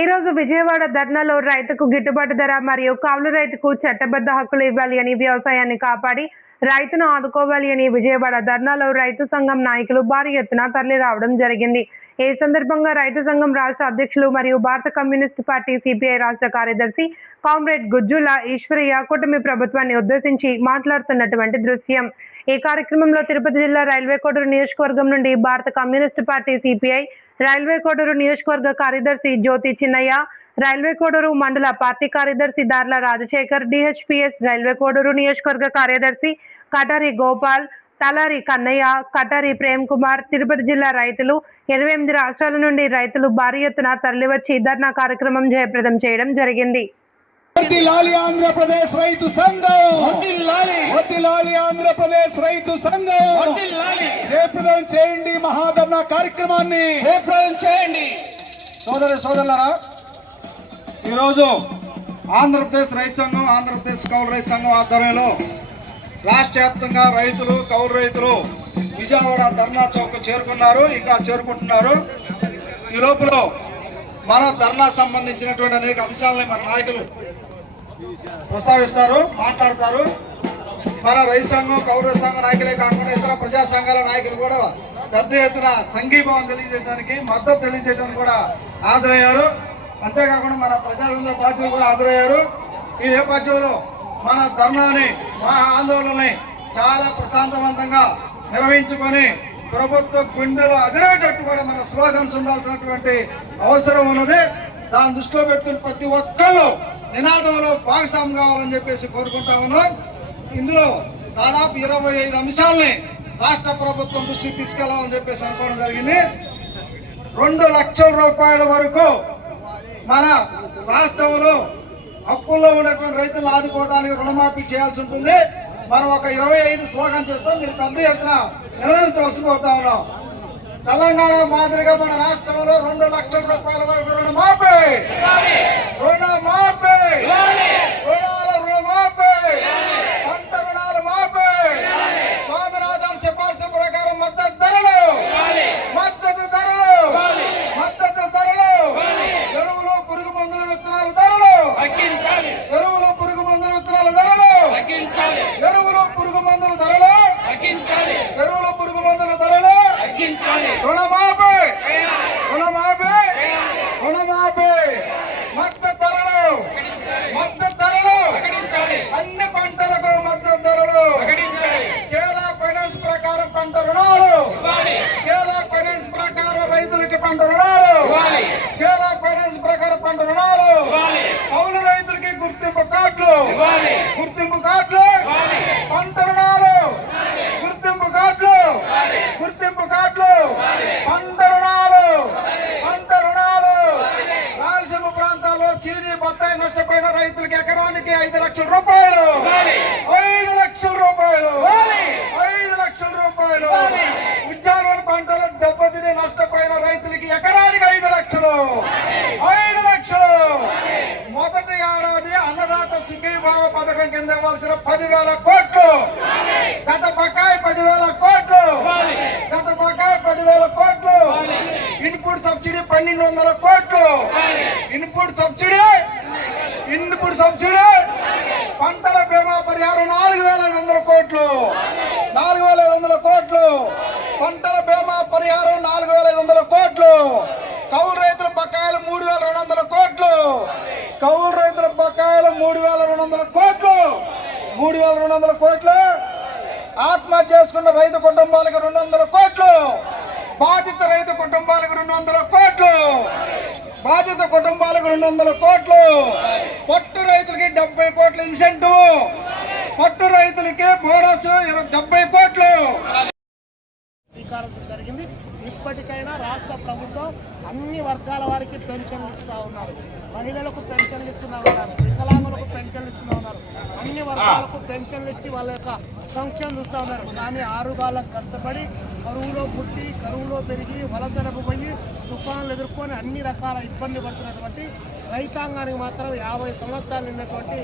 ఈ రోజు విజయవాడ ధర్నాలో రైతుకు గిట్టుబాటు ధర మరియు కౌలు రైతుకు చట్టబద్ధ హక్కులు ఇవ్వాలి అని, వ్యవసాయాన్ని కాపాడి రైతును ఆదుకోవాలి అని విజయవాడ ధర్నాలో రైతు సంఘం నాయకులు భారీ ఎత్తున తరలి రావడం జరిగింది. ఈ సందర్భంగా రైతు సంఘం రాష్ట్ర అధ్యక్షులు మరియు భారత కమ్యూనిస్టు పార్టీ సిపిఐ రాష్ట్ర కార్యదర్శి కామ్రేడ్ గుజ్జుల ఈశ్వరయ్య కూటమి ప్రభుత్వాన్ని ఉద్దేశించి మాట్లాడుతున్నటువంటి దృశ్యం. ఈ కార్యక్రమంలో తిరుపతి జిల్లా రైల్వే కోడూరు నియోజకవర్గం నుండి భారత communist party CPI railway Koduru నియోజకవర్గ కార్యదర్శి జ్యోతి చిన్నయ్య, రైల్వే కోడూరు మండల పార్టీ కార్యదర్శి దార్ల రాజశేఖర్, డిహెచ్పిఎస్ రైల్వే కోడూరు నియోజకవర్గ కార్యదర్శి కటారి గోపాల్, తలారి కన్నయ్య, కటారి ప్రేమ్ కుమార్, తిరుపతి జిల్లా రైతులు, 28 రాష్ట్రాల నుండి రైతులు భారీ ఎత్తున తరలివచ్చి ధర్నా కార్యక్రమం జయప్రదం చేయడం జరిగింది. ఆంధ్రప్రదేశ్ రైతు సంఘం, ఆంధ్రప్రదేశ్ రైతు సంఘం, జయప్రదం చేయండి మహాధర్నా కార్యక్రమాన్ని, జయప్రదం చేయండి. సోదరులారా, ఈరోజు ఆంధ్రప్రదేశ్ రైతు సంఘం, ఆంధ్రప్రదేశ్ కౌలు రైతు సంఘం ఆధ్వర్యంలో రాష్ట్ర వ్యాప్తంగా రైతులు, కౌలు రైతులు విజయవాడ ధర్నా చౌక్ చేరుకున్నారు, ఇంకా చేరుకుంటున్నారు. ఈ లోపల మన ధర్నా సంబంధించినటువంటి అనేక అంశాలని మన నాయకులు ప్రస్తావిస్తారు, మాట్లాడతారు. మన రైతు సంఘం, కౌలు సంఘం నాయకులే కాకుండా ఇతర ప్రజా సంఘాల నాయకులు కూడా పెద్ద ఎత్తున సంఘీభావం తెలియజేయడానికి, మద్దతు తెలియజేయడానికి కూడా హాజరయ్యారు. అంతేకాకుండా మన ప్రజాతంత్ర పార్టీలు కూడా హాజరయ్యారు. ఈ నేపథ్యంలో మన ధర్నాని, మా ఆందోళనని చాలా ప్రశాంతవంతంగా నిర్వహించుకొని ప్రభుత్వ గుండెలు అదిరేటట్టు కూడా మన స్లోగన్స్ ఉండాల్సినటువంటి అవసరం ఉన్నది. దాన్ని దృష్టిలో పెట్టుకుని ప్రతి ఒక్కళ్ళు నినాదంలో భాగస్వామ్యం కావాలని చెప్పేసి కోరుకుంటా ఉన్నాం. ఇందులో దాదాపు 25 అంశాలని రాష్ట్ర ప్రభుత్వం దృష్టికి తీసుకెళ్లాలని చెప్పేసి అనుకోవడం జరిగింది. 2 లక్షల రూపాయల వరకు మన రాష్ట్రంలో అప్పుల్లో ఉన్నటువంటి రైతులను ఆదుకోవడానికి రుణమాఫీ చేయాల్సి ఉంటుంది. మనం ఒక 25 స్లోగన్ చేస్తాం, మీరు పెద్ద ఎత్తున నిర్వహించవలసి పోతా ఉన్నాం. తెలంగాణ మాదిరిగా మన రాష్ట్రంలో 2 లక్షల రూపాయల వరకు రుణమాఫీ, రుణమాఫీ, రుణమాఫీ, పంట రుణాలు మాఫీ, స్వామినాథన్ సిఫార్సు ప్రకారం మద్దతు ధరలు, ఎరువులు, పురుగు మందుల విత్తనాల ధరలు, ఎరువులు, పురుగు మందుల విత్తనాల ధరలు, ఎరువులు, పురుగు మందుల ధరలు, ఎరువులు, పురుగు మందుల ధరలు, రుణమాఫీ, రుణమాఫీ, రుణమాఫీ, మద్దతు ధరలు, అన్ని పంటలకు మద్దతు ధరలు, స్కేల్ ఆఫ్ ఫైనాన్స్ ప్రకారం పంట రుణాలు, స్కేల్ ఆఫ్ ఫైనాన్స్ ప్రకారం రైతులకి పంట రుణాలు, స్కేల్ ఆఫ్ ఫైనాన్స్ ప్రకారం పంట రుణాలు, కౌలు రైతులకి గుర్తింపు కార్డులు, పంట రుణాలు, గుర్తింపు కార్డులు, పంట రుణాలు, రాయలసీమ ప్రాంతాల్లో చీని, బత్తాయి నష్టపోయిన రైతులకి ఎకరానికి 5 లక్షల రూపాయలు, 5 లక్షల రూపాయలు, 5 లక్షల రూపాయలు. ఉద్యానవన పంటలు దెబ్బతిని నష్టపోయిన రైతులకి ఎకరానికి 5 లక్షలు, 5 లక్షలు. మొదటి ఏడాది అన్నదాత సుఖీభావ పథకం కింద ఇవ్వాల్సిన 10,000 కోట్లు, గత బకాయి 10,000 కోట్లు, ఇన్పుట్ సబ్సిడీ 1,200 కోట్లు, ఇన్పుట్ సబ్సిడీ, పంటల బీమా పరిహారం 4,500 కోట్లు, 4,500 కోట్లు, పంటల బీమా పరిహారం 4,500 కోట్లు, కౌలు రైతుల బకాయిలు 3,200 కోట్లు, కౌలు రైతుల బకాయిలు 3,200 కోట్లు, 3,200 కోట్లు, ఆత్మహత్య చేసుకున్న రైతు కుటుంబాలకు 200 కోట్లు, బాధిత రైతు కుటుంబాలకు 200 కోట్లు, 200 కోట్లు, పట్టు రైతులకి 70 కోట్ల ఇన్సెంటివ్, పట్టు రైతులకి బోనస్ 70 కోట్లు జరిగింది. ఇప్పటికైనా రాష్ట్ర ప్రభుత్వం అన్ని వర్గాల వారికి పెన్షన్లు ఇస్తా ఉన్నారు. మహిళలకు పెన్షన్లు ఇస్తున్నా ఉన్నారు, వికలాంగులకు పెన్షన్లు ఇస్తున్నా ఉన్నారు, అన్ని వర్గాలకు పెన్షన్లు ఇచ్చి వాళ్ళ యొక్క సంక్షేమం చూస్తూ ఉన్నారు. కానీ 6 గాళ్ళకు కష్టపడి కరువులో పుట్టి, కరువులో పెరిగి, వలసలకు పోయి, తుఫాన్లు ఎదుర్కొని అన్ని రకాల ఇబ్బంది పడుతున్నటువంటి రైతాంగానికి మాత్రం 50 సంవత్సరాలు ఉన్నటువంటి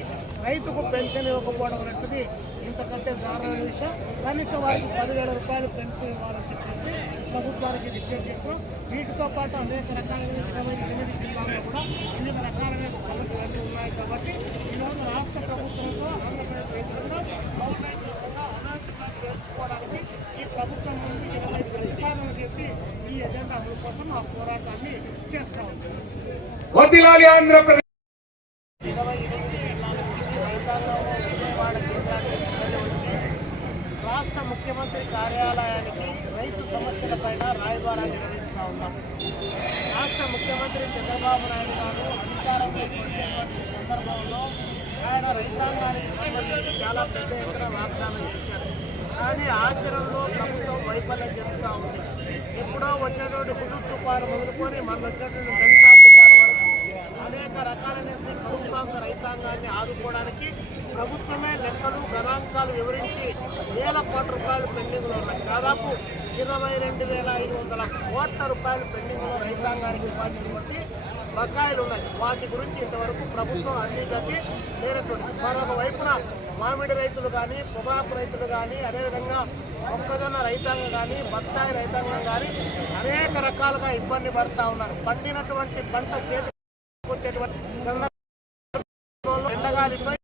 రైతుకు పెన్షన్ ఇవ్వకపోవడం అనేది ఇంతకంటే దారుణమైన విషయం. కనీసం వారికి 10,000 రూపాయలు పెన్షన్ ఇవ్వాలని చెప్పేసి ప్రభుత్వానికి విజ్ఞప్తి చేస్తాం. వీటితో పాటు అనేక రకాలైన 28 జిల్లాల్లో కూడా వివిధ రకాలైన సమస్యలు ఉన్నాయి. కాబట్టి ఈరోజు రాష్ట్ర ప్రభుత్వంతో ఆంధ్రప్రదేశ్ రైతులతో గవర్నమెంట్ అనాథాన్ని చేర్చుకోవడానికి ఈ ప్రభుత్వం నుండి 20 ప్రతిపాదనలు చేసి ఈ ఎజెండా అమలు కోసం ఆ పోరాటాన్ని చేస్తా ఉన్నాం. 28 జిల్లాల నుంచి రైతాంగంలో విజయవాడ కేంద్రానికి తరలి వచ్చి రాష్ట్ర ముఖ్యమంత్రి కార్యాలయానికి రైతు సమస్యలపైన రాయబారాన్ని నిర్వహిస్తూ ఉన్నాం. రాష్ట్ర ముఖ్యమంత్రి చంద్రబాబు నాయుడు గారు అధికారంలోకి వచ్చేటువంటి సందర్భంలో ఆయన రైతాంగానికి సంబంధించి చాలా పెద్ద ఎత్తున వాగ్దానం చేశారు. కానీ ఆచరణలో ప్రభుత్వం వైఫల్యం చెందుతూ ఉంది. ఎప్పుడో వచ్చినటువంటి హుదూద్ తుఫాను మొదలుకొని మన వచ్చినటువంటి బెంతా తుఫాను వరకు అనేక రకాలైన కరువు ప్రాంత రైతాంగాన్ని ఆదుకోవడానికి ప్రభుత్వమే లెక్కలు గణాంకాలు వివరించి వేల కోట్ల రూపాయలు పెండింగ్లో ఉన్నాయి. దాదాపు 22,500 కోట్ల రూపాయలు పెండింగ్లో రైతాంగానికి ఇవ్వాల్సినటువంటి బకాయిలు ఉన్నాయి. వాటి గురించి ఇంతవరకు ప్రభుత్వం అన్నిగతి లేనటువంటి. మరొక వైపున మామిడి రైతులు కానీ, పొగాకు రైతులు కానీ, అదేవిధంగా మొక్కజొన్న రైతాంగం కానీ, బత్తాయి రైతాంగం కానీ అనేక రకాలుగా ఇబ్బంది పడుతూ ఉన్నారు. పండినటువంటి పంట చేతికి వచ్చేటువంటి సందర్భంలో ఎండగాలిపై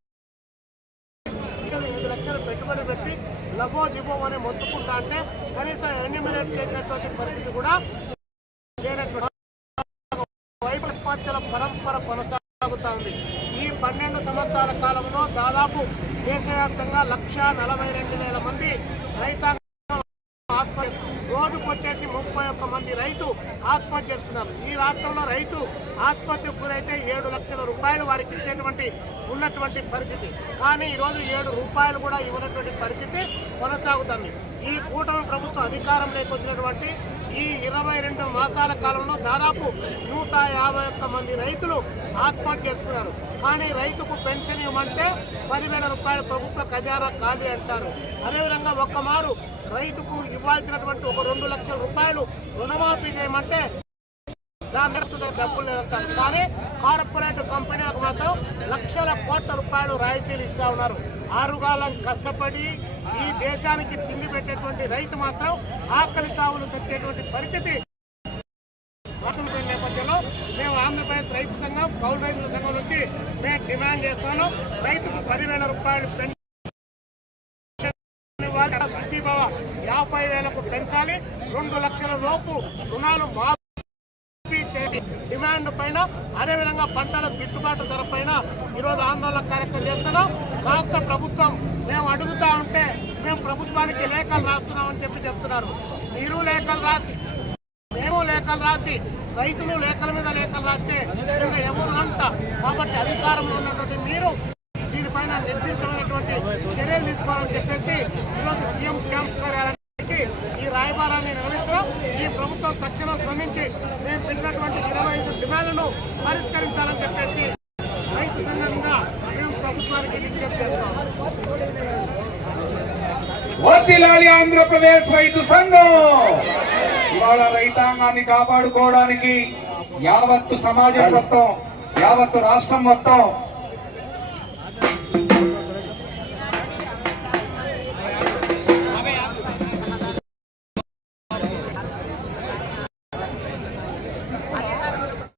8 లక్షలు పెట్టుబడి పెట్టి లబో దిబో అని మొత్తుకుంటా అంటే కనీసం ఎన్యూమినేట్ చేసినటువంటి పరిస్థితి కూడా లేనటువంటి వైపత్యాల పరంపర కొనసాగుతోంది. ఈ 12 సంవత్సరాల కాలంలో దాదాపు దేశవ్యాప్తంగా 1,42,000 మంది రైతాంగం ఆత్మహత్య, రోజుకొచ్చేసి 31 మంది రైతు ఆత్మహత్య చేసుకున్నారు. ఈ రాష్ట్రంలో రైతు ఆత్మహత్యకు గురైతే 7 లక్షల రూపాయలు వారికి ఇచ్చేటువంటి ఉన్నటువంటి పరిస్థితి. కానీ ఈరోజు 7 రూపాయలు కూడా ఇవ్వనటువంటి పరిస్థితి కొనసాగుతుంది. ఈ కూటమి ప్రభుత్వం అధికారంలోకి వచ్చినటువంటి ఈ 22 మాసాల కాలంలో దాదాపు 151 మంది రైతులు ఆత్మహత్య చేసుకున్నారు. కానీ రైతుకు పెన్షన్ ఇవ్వమంటే 10,000 రూపాయలు ప్రభుత్వ ఖజానా ఖాళీ అంటారు. అదేవిధంగా ఒక్క మారు రైతుకు ఇవ్వాల్సినటువంటి ఒక 2 లక్షల రూపాయలు రుణమాఫీ చేయమంటే దాని డబ్బులు లేదంటారు. కానీ కార్పొరేట్ కంపెనీలకు మాత్రం లక్షల కోట్ల రూపాయలు రాయితీలు ఇస్తా ఉన్నారు. ఆరుగాలం కష్టపడి ఈ దేశానికి తిండి పెట్టేటువంటి రైతు మాత్రం ఆకలి చావులు తెచ్చేటువంటి పరిస్థితి నేపథ్యంలో మేము ఆంధ్రప్రదేశ్ రైతు సంఘం, కౌలు రైతుల సంఘం నుంచి మేము డిమాండ్ చేస్తాను. రైతుకు 10,000 రూపాయలు పెన్షన్ సుఖీభవ 50,000కు పెంచాలి. 2 లక్షల లోపు రుణాలు డిమాండ్ పైన, అదేవిధంగా పంటల గిట్టుబాటు ధర పైన ఈరోజు ఆందోళన కార్యక్రమం చేస్తున్నాం. రాష్ట్ర ప్రభుత్వం మేము అడుగుతా ఉంటే మేము ప్రభుత్వానికి లేఖలు రాస్తున్నామని చెప్తున్నారు. మీరు లేఖలు రాసి, మేము లేఖలు రాసి, రైతులు లేఖల మీద లేఖలు రాస్తే ఇంకా ఎవరు అంట. కాబట్టి అధికారంలో ఉన్నటువంటి మీరు దీనిపైన నిర్దిష్టమైనటువంటి చర్యలు తీసుకోవాలని చెప్పేసి ఈరోజు సీఎం క్యాంప్ కార్యాలయానికి ఈ రాయబారాన్ని నిర్వహిస్తున్నాం. ఈ ప్రభుత్వం తక్షణం స్పందించి మేము పెట్టినటువంటి 25 డిమాండ్లను పరిష్కరించాలని చెప్పేసి రైతు సంఘంగా మేము ప్రభుత్వానికి విజ్ఞప్తి చేస్తాం. వర్ధిల్లాలి ఆంధ్రప్రదేశ్ రైతు సంఘం. ఇవాళ రైతాంగాన్ని కాపాడుకోవడానికి యావత్తు సమాజం మొత్తం, యావత్తు రాష్ట్రం మొత్తం